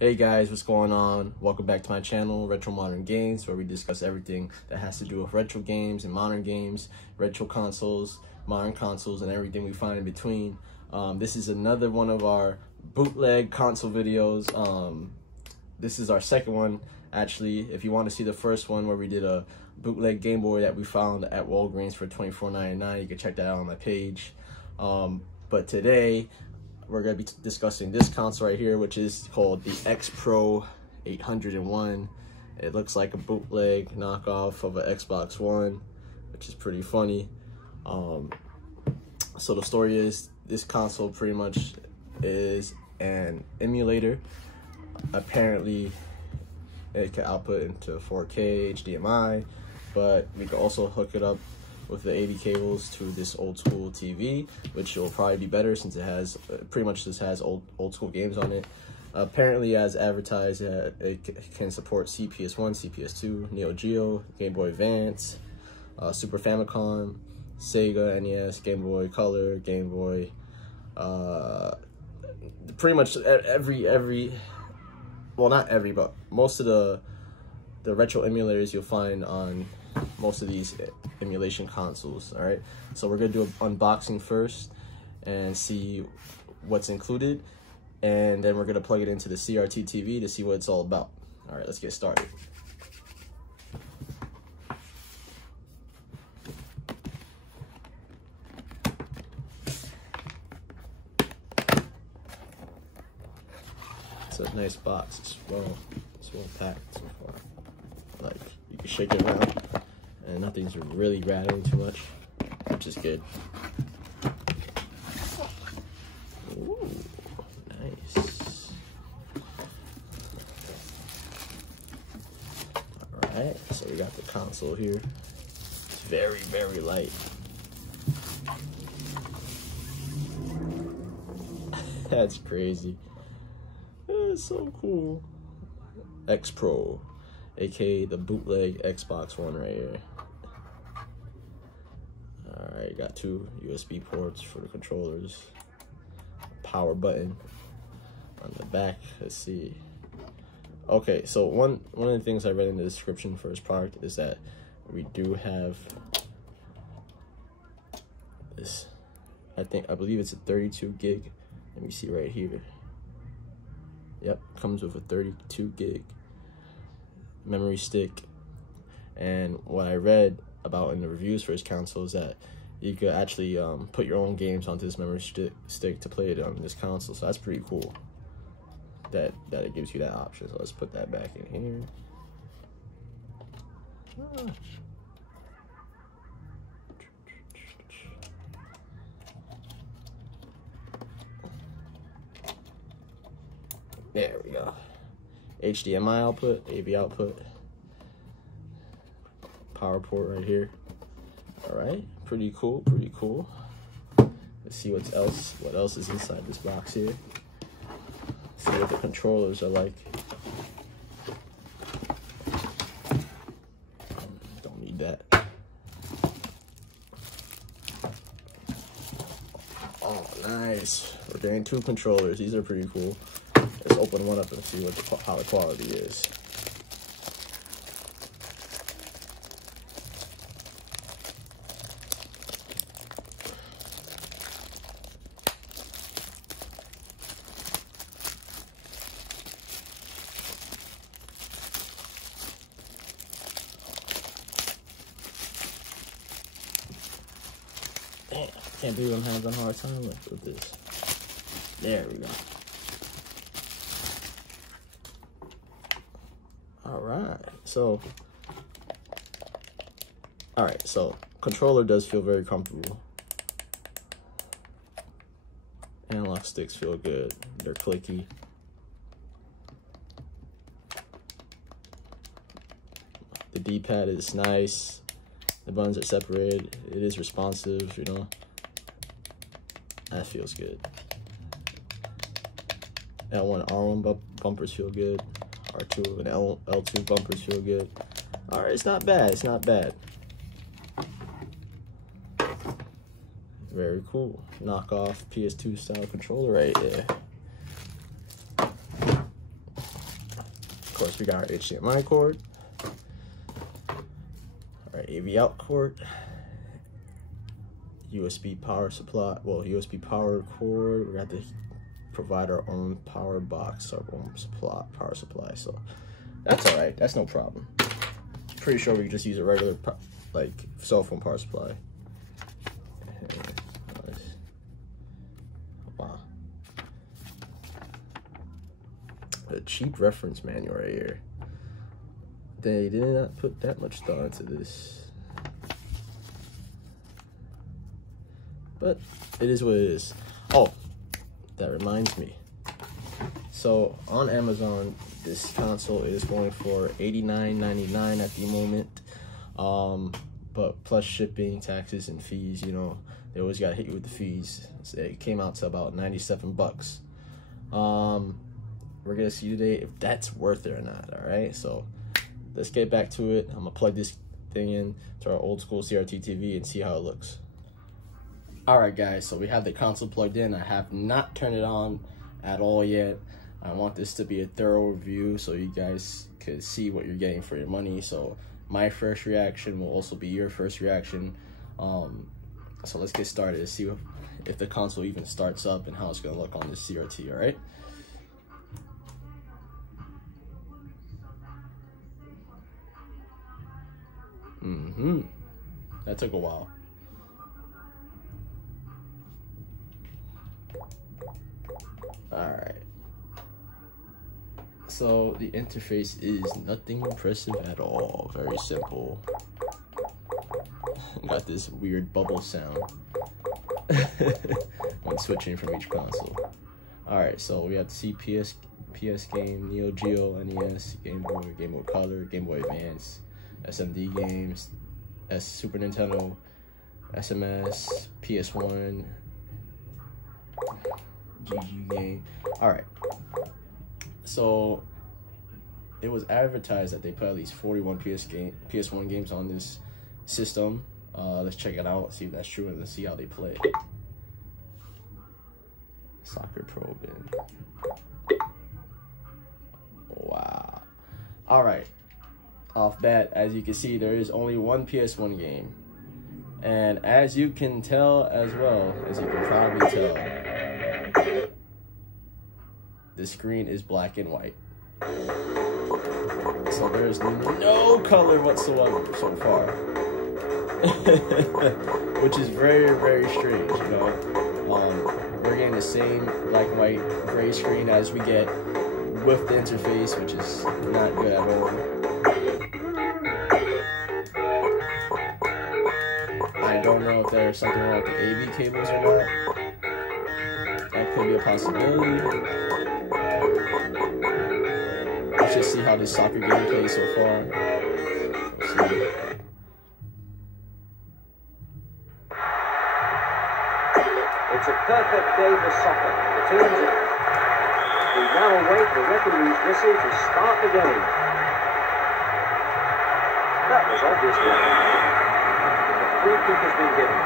Hey guys, what's going on? Welcome back to my channel, Retro Modern Games, where we discuss everything that has to do with retro games and modern games, retro consoles, modern consoles, and everything we find in between. This is another one of our bootleg console videos. This is our second one, actually. If you want to see the first one where we did a bootleg Game Boy that we found at Walgreens for $24.99, you can check that out on my page. But today, we're going to be discussing this console right here, which is called the X Pro 801. It looks like a bootleg knockoff of an Xbox One, which is pretty funny. So the story is, this console pretty much is an emulator. Apparently, it can output into 4K HDMI, but we can also hook it up with the AV cables to this old school TV, which will probably be better since it has pretty much just has old school games on it. Apparently, as advertised, it can support CPS1, CPS2, Neo Geo, Game Boy Advance, Super Famicom, Sega, NES, Game Boy Color, Game Boy, pretty much every, well, not every, but most of the retro emulators you'll find on most of these emulation consoles. All right, so we're gonna do an unboxing first and see what's included, and then we're gonna plug it into the CRT TV to see what it's all about. All right, let's get started. It's a nice box. It's well packed so far. Like, you can shake it around and nothing's really rattling too much, which is good. Ooh, nice. Alright, so we got the console here. It's very, very light. That's crazy. It's so cool. X Pro, aka the bootleg Xbox One right here. Alright, got two USB ports for the controllers, power button on the back. Let's see. Okay, so one of the things I read in the description for this product is that we do have this, I believe it's a 32 gig. Let me see right here. Yep, comes with a 32 gig memory stick. And what I read about in the reviews for this console is that you could actually put your own games onto this memory stick to play it on this console. So that's pretty cool that it gives you that option. So let's put that back in here. There we go. HDMI output, AV output, power port right here. All right, pretty cool, pretty cool. Let's see what else is inside this box here. See what the controllers are like. Don't need that. Oh, nice. We're getting two controllers. These are pretty cool. Let's open one up and see how the quality is. Damn, can't believe I'm having a hard time with this. There we go. Alright, so controller does feel very comfortable. Analog sticks feel good. They're clicky. The D-pad is nice. The buttons are separated. It is responsive, you know. That feels good. L1, R1 bumpers feel good. R2 and L2 bumpers feel good. Alright, it's not bad. It's not bad. Very cool. Knockoff PS2 style controller right there. course, we got our HDMI cord, our AV out cord, USB power supply, well, USB power cord. We got to provide our own power box, our own power supply. So that's all right. That's no problem. Pretty sure we can just use a regular, like, cell phone power supply. Wow. A cheap reference manual right here. They did not put that much thought into this. But it is what it is. Oh, that reminds me. So on Amazon, this console is going for $89.99 at the moment. But plus shipping, taxes, and fees, you know, they always gotta hit you with the fees. So it came out to about 97 bucks. We're gonna see today if that's worth it or not. All right, so let's get back to it. I'm gonna plug this thing in to our old school CRT TV and see how it looks. All right, guys, so we have the console plugged in. I have not turned it on at all yet. I want this to be a thorough review so you guys could see what you're getting for your money. So my first reaction will also be your first reaction. So let's get started to see if the console even starts up and how it's gonna look on this CRT, all right? That took a while. Alright. So the interface is nothing impressive at all. Very simple. Got this weird bubble sound when switching from each console. Alright, so we have the PS game, Neo Geo, NES, Game Boy, Game Boy Color, Game Boy Advance, SMD games, Super Nintendo, SMS, PS1, GG game. Alright, so it was advertised that they put at least 41 PS1 games on this system. Let's check it out, see if that's true, and let's see how they play. Soccer probing. Wow. Alright, off bat, as you can see, there is only one PS1 game. And as you can tell as well, as you can probably tell, the screen is black and white. So there's no color whatsoever so far. Which is very, very strange, you know. We're getting the same black and white gray screen as we get with the interface, which is not good at all. I don't know if there's something wrong with the AV cables or not. That could be a possibility. Let's just see how this soccer game plays so far. Let's see. It's a perfect day for soccer. The teams we now await the referee's whistle to start the game. That was obviously the free kick has been given.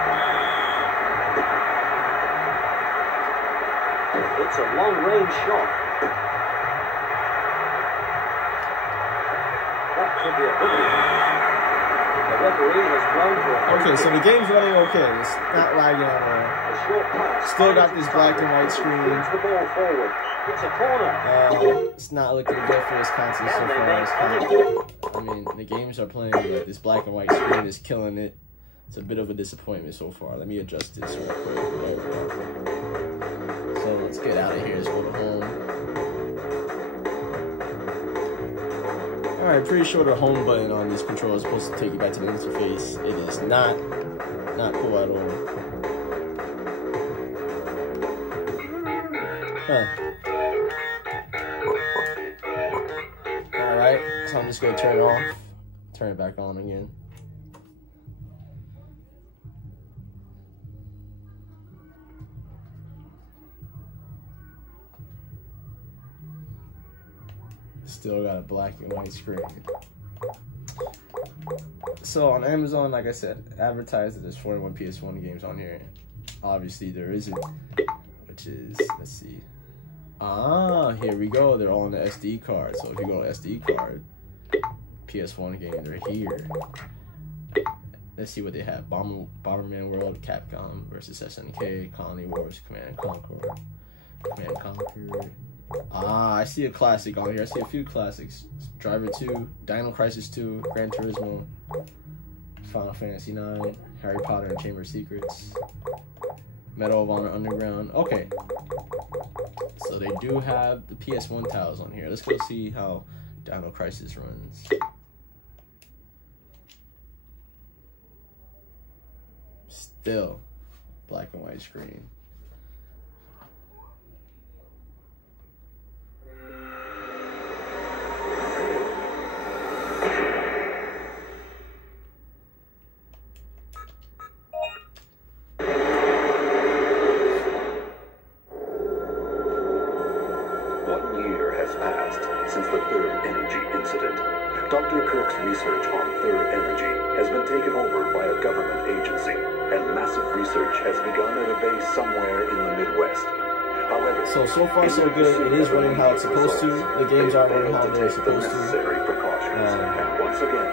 It's a long-range shot. That could be a boogie. The referee has blown for a okay, so the game's running okay. It's not lagging at all. Still got this black and white screen. The ball forward. It's a corner. It's not looking good for this console so far. I mean, the games are playing, but this black and white screen is killing it. It's a bit of a disappointment so far. Let me adjust this real quick. There we go. So let's get out of here. Let's go to home. Alright, pretty sure the home button on this controller is supposed to take you back to the interface. It is not cool at all. Alright, so I'm just going to turn it off, turn it back on again. Still got a black and white screen. So on Amazon, like I said, advertised that there's 41 PS1 games on here. Obviously there isn't, which is, let's see. Ah, here we go. They're all on the SD card. So if you go to SD card, PS1 game, they're here. Let's see what they have. Bomberman World, Capcom versus SNK, Colony Wars, Command and Conquer. Command and Conquer. Ah, I see a classic on here. I see a few classics. Driver 2, Dino Crisis 2, Gran Turismo, Final Fantasy 9, Harry Potter and Chamber of Secrets, Medal of Honor Underground. Okay. So they do have the PS1 titles on here. Let's go see how Dino Crisis runs. Still black and white screen. Since the Third Energy incident, Dr. Kirk's research on Third Energy has been taken over by a government agency, and massive research has begun at a base somewhere in the Midwest. However, so far so good. It is running how it's supposed to. The games are running how they're supposed to. Necessary precautions, and once again,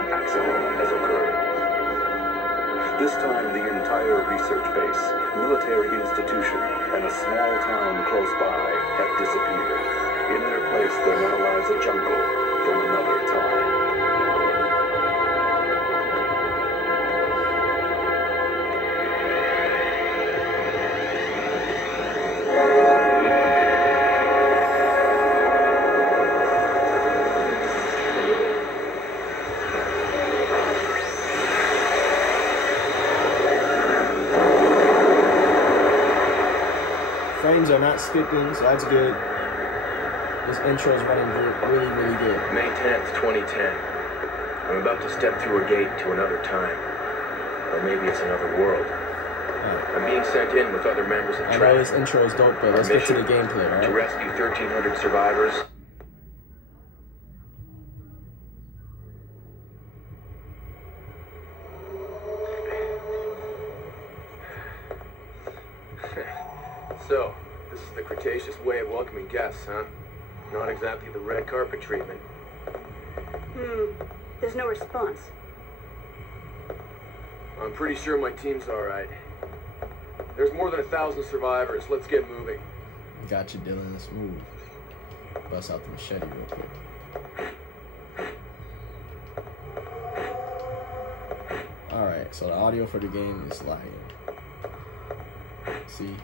an accident has occurred. This time, the entire research base, military institution, and a small town close by have disappeared. In their place, there now lies a jungle from another time. Frames are not skipping, so that's good. This intro is running really, really good. May 10th, 2010. I'm about to step through a gate to another time. Or maybe it's another world. Right. I'm being sent in with other members of I know this intro is dope, but let's get to the gameplay, right? To rescue 1,300 survivors. So, this is the Cretaceous way of welcoming guests, huh? Not exactly the red carpet treatment. There's no response. I'm pretty sure my team's alright. There's more than 1,000 survivors. Let's get moving. Got you, Dylan. Let's move. Bust out the machete real quick. Alright, so the audio for the game is lagging. See?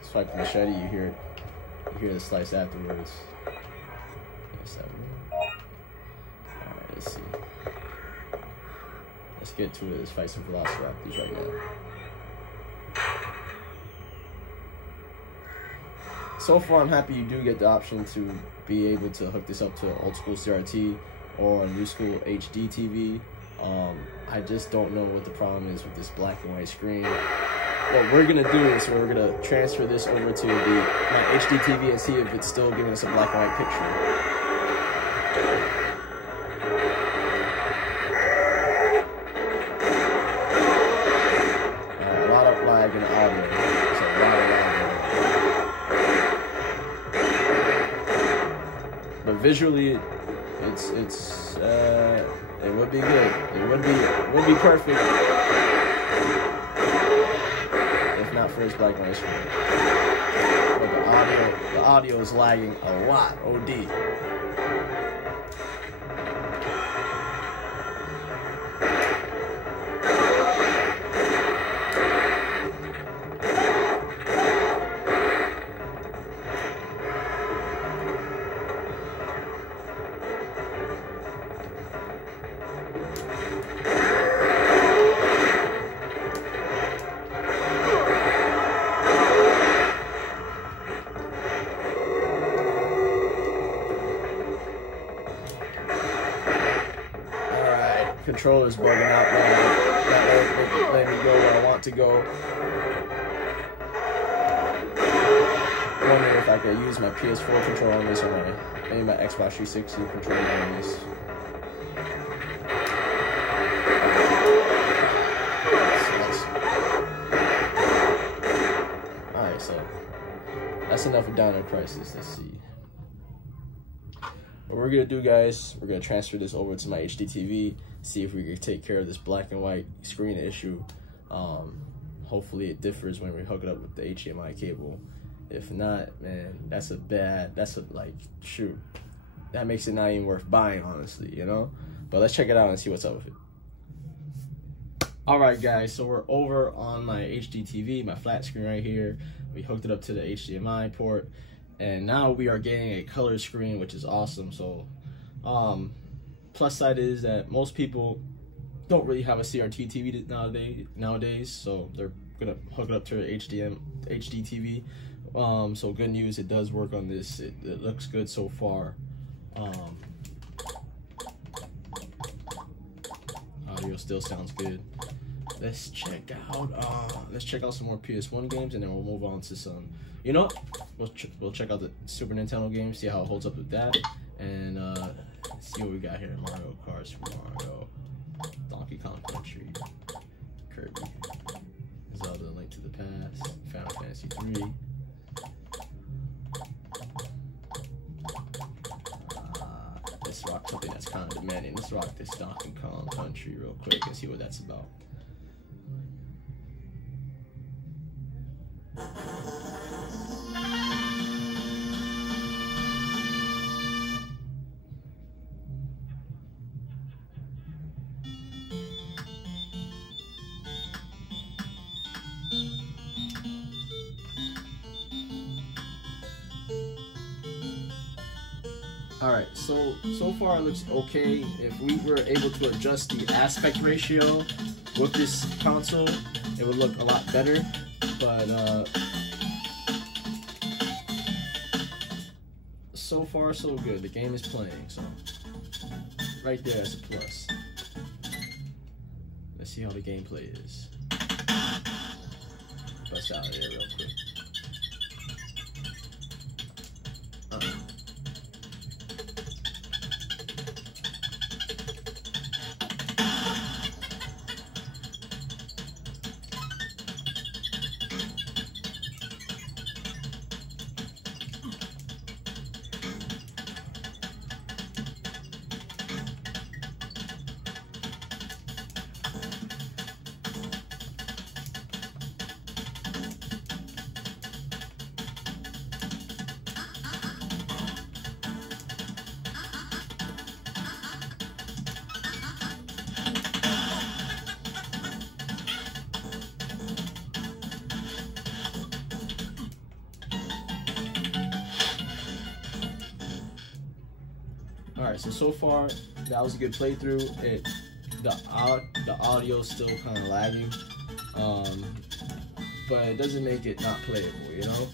Swipe the machete, you hear the slice afterwards. Alright, let's see. Let's get to it. Let's fight some velociraptors right now. So far, I'm happy you do get the option to be able to hook this up to an old school CRT or a new school HD TV. I just don't know what the problem is with this black and white screen. What we're gonna do is we're gonna transfer this over to my HD TV and see if it's still giving us a black and white picture. A lot of lag in the audio. It's a lot of lag. But visually, it would be good. It would be perfect. Not for his black and white screen. But the audio is lagging a lot. OD. Controller's bugging out, man. Not letting me go where I want to go. Wondering if I could use my PS4 controller on this or maybe my Xbox 360 controller on this. Alright, so that's enough of Dino Crisis. Let's see. What we're gonna do, guys, we're gonna transfer this over to my HD TV, see if we can take care of this black and white screen issue. Hopefully it differs when we hook it up with the HDMI cable. If not, man, shoot, that makes it not even worth buying, honestly, you know? But let's check it out and see what's up with it. All right, guys, so we're over on my HD TV, my flat screen right here. We hooked it up to the HDMI port, and now we are getting a color screen, which is awesome. So, plus side is that most people don't really have a CRT TV nowadays, so they're gonna hook it up to their HD TV. So good news, it does work on this. It looks good so far. Audio still sounds good. Let's check out some more PS1 games, and then we'll move on to some, you know, we'll check out the Super Nintendo games, see how it holds up with that, and see what we got here. Mario Kart, Super Mario, Donkey Kong Country, Kirby, Zelda: Link to the Past, Final Fantasy 3. Let's rock something that's kind of demanding. Let's rock this Donkey Kong Country real quick and see what that's about. Alright, so far it looks okay. If we were able to adjust the aspect ratio with this console, it would look a lot better. But so far so good. The game is playing, so right there is a plus. Let's see how the gameplay is. Bust out of there real quick. Alright, so far that was a good playthrough. The audio's still kind of lagging, but it doesn't make it not playable, you know?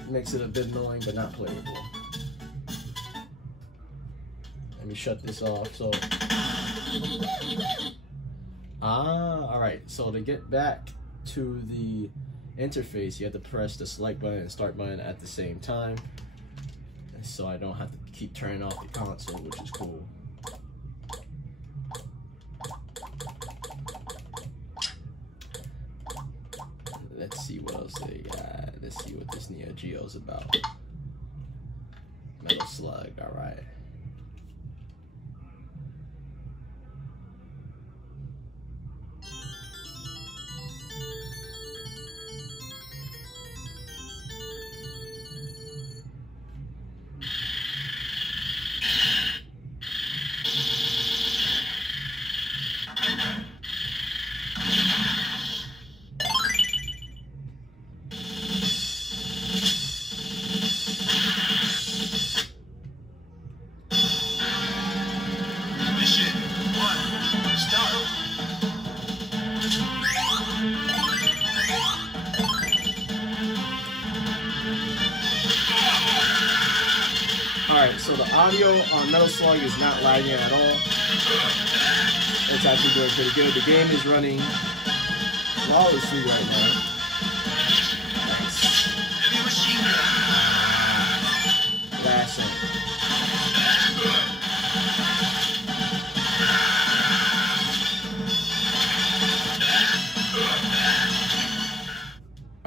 It makes it a bit annoying, but not playable. Let me shut this off. So, alright, so to get back to the interface, you have to press the select button and start button at the same time, so I don't have to keep turning off the console, which is cool. Let's see what else they got. Let's see what this Neo Geo's about. Metal Slug, alright. Alright, so the audio on Metal Slug is not lagging at all. It's actually doing pretty good. The game is running flawlessly right now. Nice. Last one.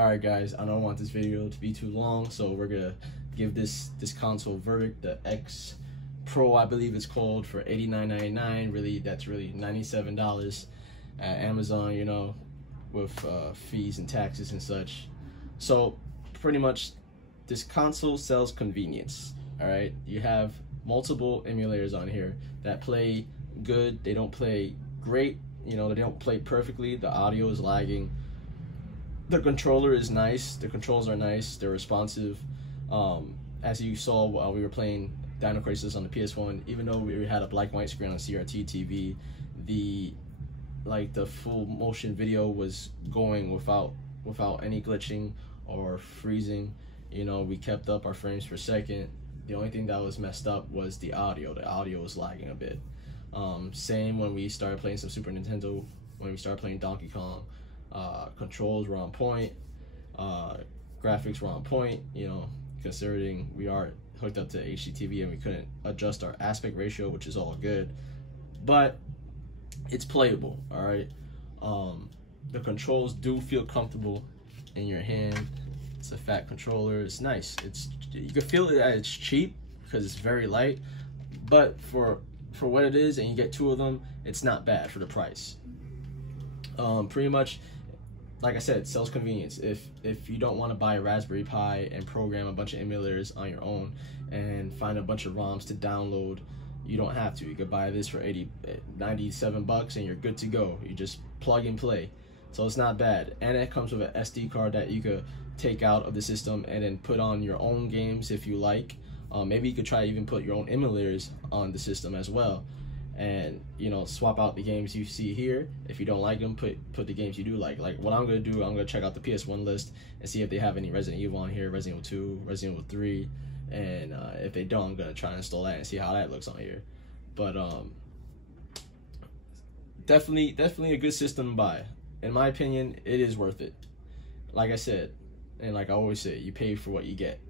Alright guys, I don't want this video to be too long, so we're gonna give this console verdict. The X Pro, I believe it's called, for $89.99. Really, that's really $97 at Amazon, you know, with fees and taxes and such. So pretty much this console sells convenience. All right, you have multiple emulators on here that play good. They don't play great, you know, they don't play perfectly. The audio is lagging. The controller is nice. The controls are nice. They're responsive. As you saw while we were playing Dino Crisis on the PS1, even though we had a black and white screen on CRT TV, the full motion video was going without any glitching or freezing. You know, we kept up our frames per second. The only thing that was messed up was the audio. The audio was lagging a bit. Same when we started playing some Super Nintendo, when we started playing Donkey Kong. Controls were on point. Graphics were on point, you know, considering we are hooked up to HDTV and we couldn't adjust our aspect ratio, which is all good, but it's playable. All right, the controls do feel comfortable in your hand. It's a fat controller. It's nice. You can feel that it's cheap because it's very light, but for what it is, and you get two of them, it's not bad for the price. Pretty much, like I said, it sells convenience. If you don't want to buy a Raspberry Pi and program a bunch of emulators on your own and find a bunch of ROMs to download, you don't have to. You could buy this for $97 and you're good to go. You just plug and play. So it's not bad. And it comes with an SD card that you could take out of the system and then put on your own games if you like. Maybe you could try to even put your own emulators on the system as well. And, you know, swap out the games you see here. If you don't like them, put the games you do like. Like what I'm going to do, I'm going to check out the PS1 list and see if they have any Resident Evil on here, Resident Evil 2, Resident Evil 3. And if they don't, I'm going to try and install that and see how that looks on here. But definitely a good system to buy. In my opinion, it is worth it. Like I said, and like I always say, you pay for what you get.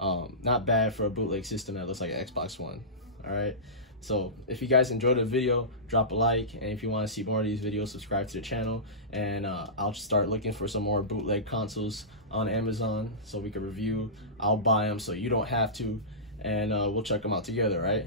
Not bad for a bootleg system that looks like an Xbox One. All right. So if you guys enjoyed the video, drop a like, and if you want to see more of these videos, subscribe to the channel, and I'll start looking for some more bootleg consoles on Amazon so we can review. I'll buy them so you don't have to, and we'll check them out together, right?